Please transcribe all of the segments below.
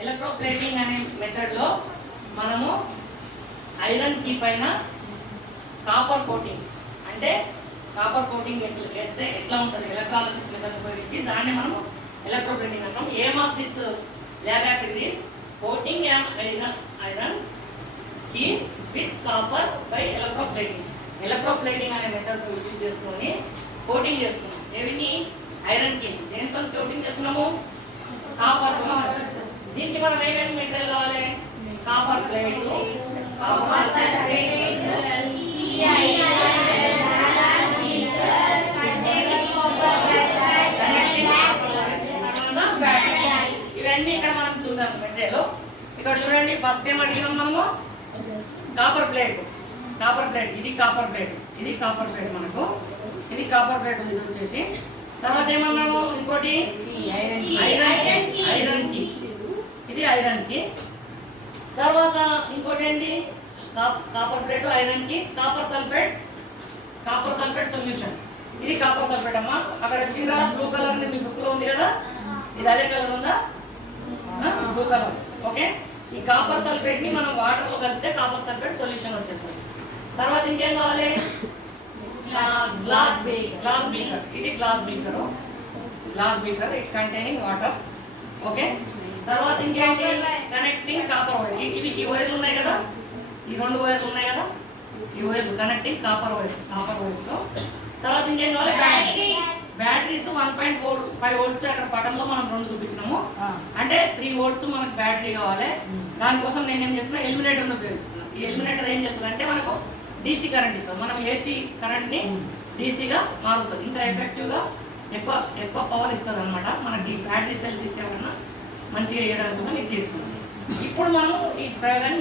Electroplating అనే మెథడ్లో మనము ఐరన్ కీ పైన కాపర్ కోటింగ్ అంటే కాపర్ కోటింగ్ వేస్తే ఎట్లా ఉంటుంది ఎలక్ట్రాలసిస్ మెథడ్ ఉపయోగించి దాన్ని మనము ఎలక్ట్రోప్లేటింగ్ అంటాం. Aim of this lab activities coating iron key with copper by electroplating. Electroplating అనే మెథడ్ యూజ్ చేసుకొని కోటింగ్ చేస్తున్నాం. ఏవిని ఐరన్ కీ దేంతో కోటింగ్ చేస్తున్నాము? కాపర్. దీనికి మనం ఏమేమి మెటీరియల్ కావాలి? కాపర్ ప్లేట్, కాపర్ సల్ఫేట్, ఇవన్నీ ఇక్కడ మనం చూద్దాం మెటీరియల్. ఇక్కడ చూడండి, ఫస్ట్ ఏం అడిగినాం మనము? Copper plate. కాపర్ ప్లేట్, ఇది కాపర్ ప్లేట్, ఇది కాపర్ ప్లేట్ మనకు, ఇది కాపర్ ప్లేట్ ఇది వచ్చేసి. తర్వాత ఏమన్నాము? ఇంకోటి ఐరన్ కి, ఇది ఐరన్ కి. తర్వాత ఇంకోటి ఏంటి? కాపర్ ప్లేట్, ఐరన్ కి, copper sulphate, copper sulphate solution. ఇది కాపర్ సల్ఫేట్ అమ్మా. అక్కడ వచ్చింది కదా బ్లూ కలర్, మీ బుక్ లో ఉంది కదా, ఇది అదే కలర్ ఉందా? Blue colour. ఓకే, ఈ కాపర్ సల్ఫేట్ ని మనం వాటర్ లో కలిపితే కాపర్ సల్ఫేట్ సొల్యూషన్ వచ్చేస్తుంది. తర్వాత ఇంకేం కావాలి? Glass beaker. ఇది glass beaker, glass beaker it containing water. Okay, తర్వాత ఇంకేంటి? Connecting copper wire. ఇవి ఈ వైర్లు ఉన్నాయి కదా, ఈ రెండు వైర్లు ఉన్నాయి కదా, ఈ వైర్లు connecting copper wires, copper wires. తర్వాత ఇంకేం కావాలి? బ్యాటరీస్ 1.5 వోల్ట్స్ అక్కడ పటంలో మనం రెండు చూపించినాము. అంటే 3 వోల్ట్స్ మనకు బ్యాటరీ కావాలి. దానికోసం నేను ఏం చేస్తున్నా? ఎలిమినేటర్ని ఉపయోగిస్తున్నాను. ఈ ఎలిమినేటర్ ఏం చేస్తుందంటే మనకు డీసీ కరెంట్ ఇస్తుంది. మనం ఏసీ కరెంట్ని డీసీగా మారుస్తుంది. ఇంకా ఎఫెక్టివ్గా ఎక్కువ పవర్ ఇస్తుంది అనమాట. మనకి బ్యాటరీ సెల్స్ ఇచ్చేవన్నా మంచిగా చేయడానికి కోసం ఇది తీసుకుంటుంది. ఇప్పుడు మనం ఈ ప్రయోగాన్ని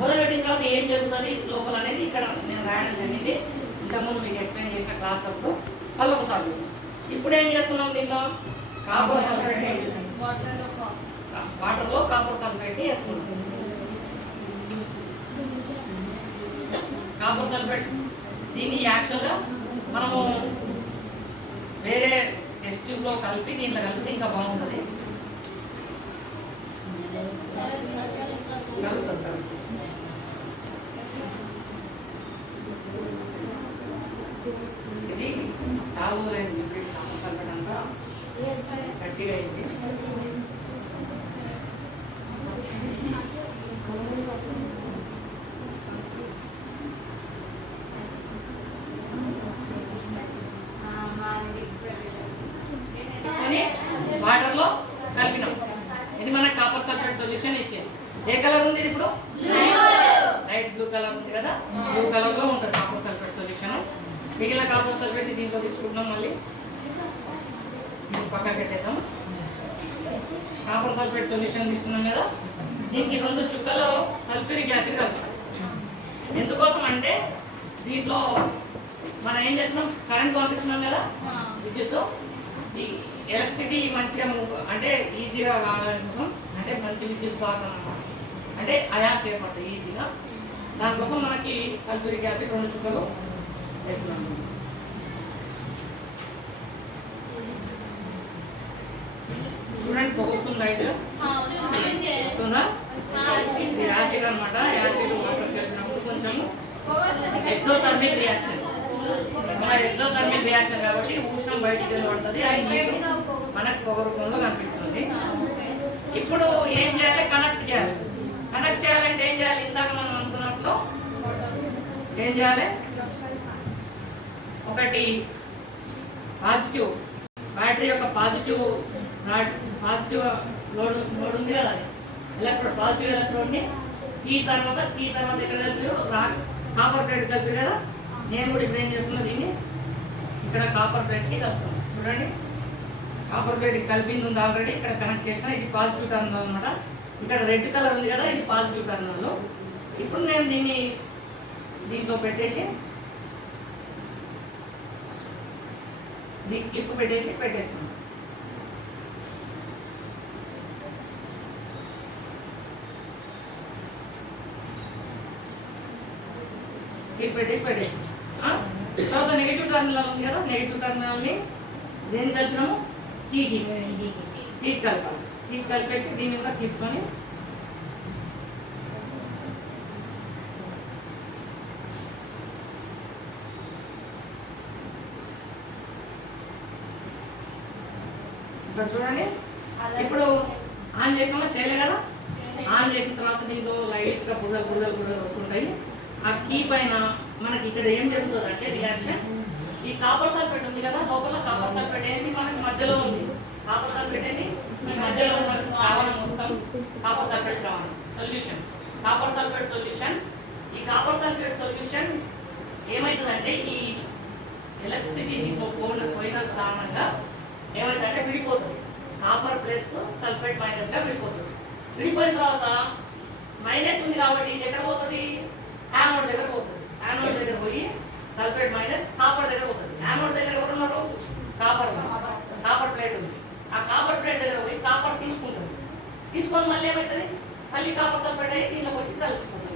మొదలుపెట్టిన తర్వాత ఏం జరుగుతుంది లోపల అనేది ఇక్కడ నేను రాయడం జరిగింది. ఇంతకుముందు మీకు ఎక్స్ప్లెయిన్ చేసిన క్లాస్ అప్పుడు మళ్ళీ ఒకసారి ఇప్పుడు ఏం చేస్తున్నాం? దీంట్లో కాపర్ సల్ఫేట్, వాటర్లో కాపర్ సల్ఫేట్ వేస్తున్నాం. కాపర్ సల్ఫేట్ దీన్ని యాక్చువల్గా మనము వేరే టెస్ట్ ట్యూబ్లో కలిపి దీంట్లో కలిపితే ఇంకా బాగుంటుంది. ఇది చాలా రోజులైంది చెప్పేసి కాపర్ సల్ఫేట్ అంతా గట్టిగా అయింది. వాటర్లో కలిపినాం. ఇది మనకు కాపర్ సల్ఫేట్ సొల్యూషన్ ఇచ్చేది. ఏ కలర్ ఉంది ఇప్పుడు? లైట్ బ్లూ కలర్ ఉంది కదా, బ్లూ కలర్ లో ఉంటుంది కాపర్ సల్ఫేట్ సొల్యూషన్. మిగిలిన కాపర్ సల్ఫేట్ దీంట్లో తీసుకుంటున్నాం. మళ్ళీ పక్కన పెట్టేద్దాం. కాపర్ సల్ఫేట్ సొల్యూషన్ తీసుకున్నాం కదా, దీనికి 2 చుక్కలు సల్ఫ్యూరిక్ యాసిడ్ కలుపుతాం. ఎందుకోసం అంటే దీంట్లో మనం ఏం చేస్తున్నాం? కరెంట్ పంపిస్తున్నాం కదా, విద్యుత్. ఈ ఎలక్ట్రిసిటీ మంచిగా అంటే ఈజీగా కావడం కోసం, అంటే మంచి విద్యుత్ భాగం అంటే అయాన్స్ ఏర్పడతాయి ఈజీగా. దానికోసం మనకి సల్ఫ్యూరిక్ యాసిడ్ 2 చుక్కలు వేస్తున్నాం. చూడండి, పొగొస్తుంది లైట్ వస్తుందా? ఇది యాసిడ్ అనమాట. యాసిడ్ వాటర్ కలిపినప్పుడు కొంచెం ఎక్సోథర్మిక్ రియాక్షన్, ఎక్సోథర్మిక్ రియాక్షన్ కాబట్టి ఉష్ణం బయటికి వెళ్ళబడుతుంది. అది మనకు పొగ రూపంలో కనిపిస్తుంది. ఇప్పుడు ఏం చేయాలి? కనెక్ట్ చేయాలి. కనెక్ట్ చేయాలంటే ఏం చేయాలి? ఇందాక మనం అనుకున్నట్లు ఏం చేయాలి? ఒకటి పాజిటివ్ బ్యాటరీ యొక్క పాజిటివ్ లోడ్ ఉంది కదా, ఎలక్ట్రోడ్, పాజిటివ్ ఎలక్ట్రోడ్ని కీ తర్వాత ఇక్కడ కలిపి కాపర్ ప్లేట్ కలిపి కదా. నేను కూడా ఇప్పుడు ఏం చేస్తున్నా? దీన్ని ఇక్కడ కాపర్ ప్లేట్కి కలుపుతాను. చూడండి, కాపర్ ప్లేట్ కలిపింది ఉంది ఆల్రెడీ. ఇక్కడ కనెక్ట్ చేసిన, ఇది పాజిటివ్ టర్మినల్ అనమాట. ఇక్కడ రెడ్ కలర్ ఉంది కదా, ఇది పాజిటివ్ టర్మినల్. ఇప్పుడు నేను దీంట్లో పెట్టేసి దీనికి క్లిప్ పెట్టేస్తున్నాను. క్లిప్ పెట్టేసి తర్వాత నెగిటివ్ టర్మినల్ ఉంది కదా, నెగిటివ్ టర్మినల్ని దేని కలిపినాము? కీ కలపాలి. ఇది కలిపేసి దీన్ని కూడా తిప్పుకొని ఇక్కడ చూడండి. ఇప్పుడు ఆన్ చేసినా చేయలే కదా, ఆన్ చేసిన తర్వాత దీంట్లో లైట్గా బుడలు వస్తుంటాయి. ఆ కీ పైన మనకి ఇక్కడ ఏం జరుగుతుంది అంటే రియాక్షన్, ఈ కాపర్ సల్ఫేట్ ఉంది కదా, లోపల కాపర్ సల్ఫేట్ ఏంటి మనకి మధ్యలో ఉంది. కాపర్ సల్ఫేట్ ఏంటి ఈ మధ్యలో ఉన్న ద్రావణం మొత్తం కాపర్ సల్ఫేట్ ద్రావణం సొల్యూషన్, కాపర్ సల్ఫేట్ సొల్యూషన్. ఈ కాపర్ సల్ఫేట్ సొల్యూషన్ ఏమవుతుందంటే ఈ ఎలక్ట్రిసిటీ పోయిన కారణంగా ఏమైందంటే విడిపోతుంది. కాపర్ ప్లస్ సల్ఫేట్ మైనస్గా విడిపోతుంది. విడిపోయిన తర్వాత మైనస్ ఉంది కాబట్టి ఇది ఎక్కడ పోతుంది, యానోడ్ దగ్గర పోతుంది. యానోడ్ దగ్గర పోయి సల్ఫేట్ మైనస్ కాపర్ దగ్గర పోతుంది. యానోడ్ దగ్గర ఎవరు ఉన్నారు, కాపర్ ప్లేట్ ఉంది. ఆ కాపర్ ప్లేట్ దగ్గర పోయి కాపర్ తీసుకుంటుంది. తీసుకొని మళ్ళీ ఏమవుతుంది, మళ్ళీ కాపర్ సల్ఫేట్ అయ్యి దీనిలోకి వచ్చి కలిసిపోతుంది.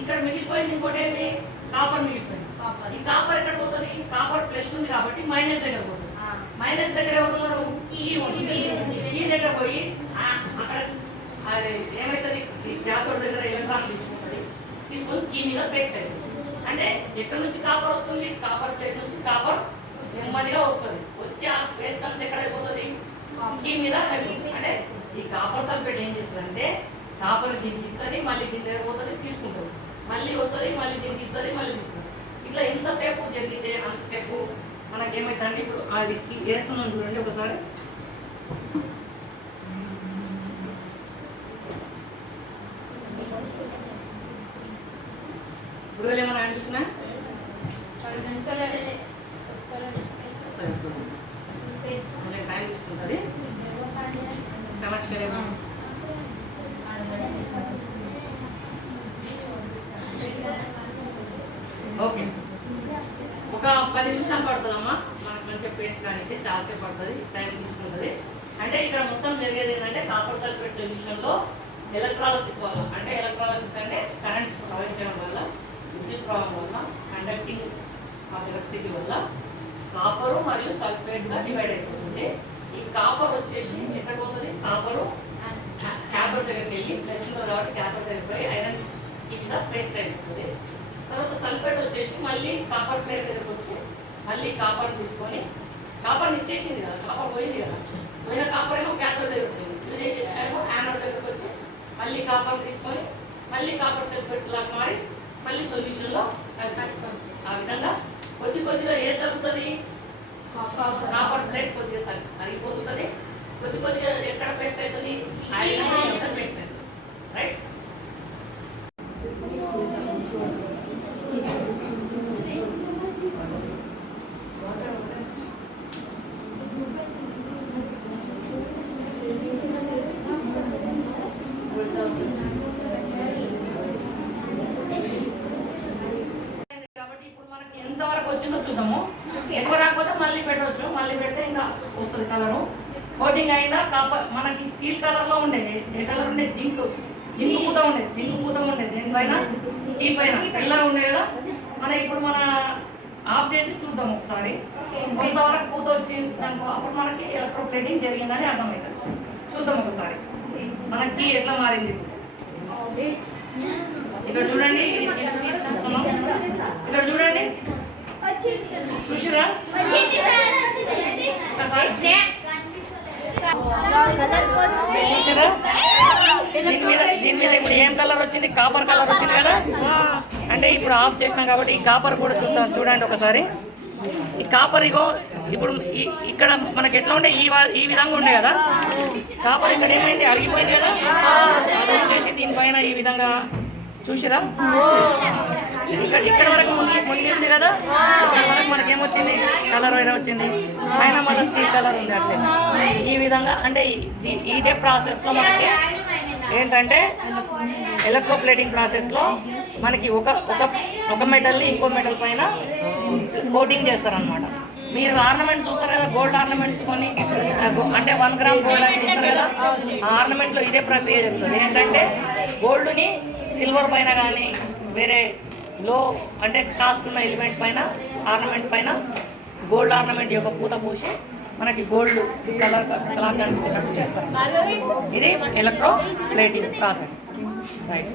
ఇక్కడ మిగిలిపోయింది ఇంకోటి ఏంటి, కాపర్ మిగిలిపోయింది. ఈ కాపర్ ఎక్కడ పోతుంది, కాపర్ ప్లస్ ఉంది కాబట్టి మైనస్ దగ్గర పోతుంది. మైనస్ దగ్గర ఎవరు ఉన్నారు, ఈ దగ్గర పోయి అక్కడ అది ఏమవుతుంది, క్యాథోడ్ దగ్గర ఎలక్ట్రాన్ తీసుకుంటుంది. తీసుకొని కీ మీద పేస్ట్ అవుతుంది. అంటే ఎక్కడి నుంచి కాపర్ వస్తుంది, కాపర్ ప్లేట్ నుంచి కాపర్ నెమ్మదిగా వస్తుంది. వచ్చి ఆ పేస్ట్ అంతా ఎక్కడ అయిపోతుంది, కీ మీద. అంటే ఈ కాపర్ సల్ఫేట్ ఏం చేస్తుంది అంటే కాపర్ దీనికి ఇస్తుంది, మళ్ళీ దీని దగ్గర పోతుంది, తీసుకుంటుంది, మళ్ళీ వస్తుంది, మళ్ళీ దీనికి ఇస్తుంది, మళ్ళీ తీసుకుంటుంది. ఇట్లా ఎంతసేపు జరిగితే అంతసేపు మనకేమైందంటే ఇప్పుడు అది చేస్తున్నాం చూడండి ఒకసారి. ఇప్పుడు ఏమైనా అనిపిస్తున్నా టైం తీసుకుంటుంది కనెక్షన్ ఏమో. ఓకే, ఒక 10 నిమిషాలు పడుతుందమ్మా మనకు మంచిగా పేస్ట్ కానీ, చాలాసేపు పడుతుంది, టైం తీసుకుంటుంది. అంటే ఇక్కడ మొత్తం జరిగేది ఏంటంటే కాపర్ సల్ఫేట్ సొల్యూషన్లో ఎలక్ట్రాలసిస్ వల్ల, అంటే ఎలక్ట్రాలసిస్ అంటే కరెంట్ ప్రవహించడం వల్ల, విద్యుత్ ప్రవాహం వల్ల, కండక్టింగ్ ఆఫ్ ఎలక్ట్రిసిటీ వల్ల కాపరు మరియు సల్ఫేట్గా డివైడ్ అయిపోతుంది. ఈ కాపర్ వచ్చేసి ఎక్కడ పోతుంది, కాపరు క్యాథోడ్ దగ్గరికి వెళ్ళి ప్లస్ ఉంటుంది కాబట్టి క్యాథోడ్ దగ్గరికి పోయి ఐరన్ కింద పేస్ట్ అయిపోతుంది. తర్వాత సల్ఫేట్ వచ్చేసి మళ్ళీ కాపర్ ప్లేట్ దగ్గరకు వచ్చి మళ్ళీ కాపర్ తీసుకొని, కాపర్ ఇచ్చేసింది కదా, కాపర్ పోయింది కదా, పోయిన కాపర్ ఏమో క్యాథోడ్ దగ్గర ఉంటుంది, ఏమో యానోడ్ దగ్గరకు వచ్చి మళ్ళీ కాపర్ తీసుకొని మళ్ళీ కాపర్ సల్ఫేట్ లాగా మారి మళ్ళీ సొల్యూషన్లో ఆ విధంగా కొద్దిగా ఏం తగ్గుతుంది, కాపర్ ప్లేట్ కొద్దిగా తగ్గిపోతుంది. కొద్దిగా ఎక్కడ పేస్ట్ అవుతుంది, ఐరన్ పేస్ట్ అవుతుంది. రైట్, కాబట్టి ఇప్పుడు మనకి ఎంతవరకు వచ్చిందో చూద్దాము. ఎక్కువ రాకపోతే మళ్ళీ పెట్టవచ్చు, మళ్ళీ పెడితే ఇంకా వస్తుంది కలరు. కోటింగ్ అయినా కాపర్ మనకి స్టీల్ కలర్లో ఉండేది, ఏ కలర్ ఉండే, జింక్ పూత ఉండేది దీనిపైన, ఈ పైన తెల్లగా ఉండే కదా. ఇప్పుడు మన ఆఫ్ చేసి చూద్దాం ఒకసారి, కొంతవరకు పూత వచ్చింది దానికి, అప్పుడు మనకి ఎలక్ట్రోప్లేటింగ్ జరిగిందని అర్థమవుతుంది. చూద్దాం ఒకసారి మనకి ఎట్లా మారింది. ఇక్కడ చూడండి, చూస్తున్నాం, ఇక్కడ చూడండి, చూసిరా దీని మీద ఇప్పుడు ఏం కలర్ వచ్చింది, కాపర్ కలర్ వచ్చింది కదా. అంటే ఇప్పుడు ఆఫ్ చేసినాం కాబట్టి ఈ కాపర్ కూడా చూస్తాం. చూడండి ఒకసారి, ఈ కాపర్ ఇగో ఇప్పుడు ఇక్కడ మనకి ఎట్లా ఉంటే ఈ విధంగా ఉండే కదా కాపర్, ఇక్కడ ఏమైంది, అడిగిపోయింది కదా. అది వచ్చేసి దీనిపైన ఈ విధంగా చూసిరా, ఇక్కడ వరకు ముందు ఉంది కదా, ఇక్కడ వరకు మనకి ఏమొచ్చింది, కలర్ అయినా వచ్చింది, పైన మన స్టీల్ కలర్ ఉంది. అట్లే ఈ విధంగా అంటే ఇదే ప్రాసెస్లో మనకి ఏంటంటే ఎలక్ట్రోప్లేటింగ్ ప్రాసెస్లో మనకి ఒక మెటల్ని ఇంకో మెటల్ పైన కోటింగ్ చేస్తారనమాట. మీరు ఆర్నమెంట్ చూస్తారు కదా, గోల్డ్ ఆర్నమెంట్స్ కొని అంటే 1 గ్రామ్ గోల్డ్ అని చూస్తారు కదా, ఆ ఆర్నమెంట్లో ఇదే ప్రక్రియ జరుగుతుంది. ఏంటంటే గోల్డ్ని సిల్వర్ పైన కానీ వేరే లో అంటే కాస్ట్ ఉన్న ఎలిమెంట్ పైన, ఆర్నమెంట్ పైన గోల్డ్ ఆర్నమెంట్ యొక్క పూత పూసి మనకి గోల్డ్ కలర్ కనిపించేటట్టు చేస్తారు. ఇది ఎలక్ట్రో ప్లేటింగ్ ప్రాసెస్. రైట్.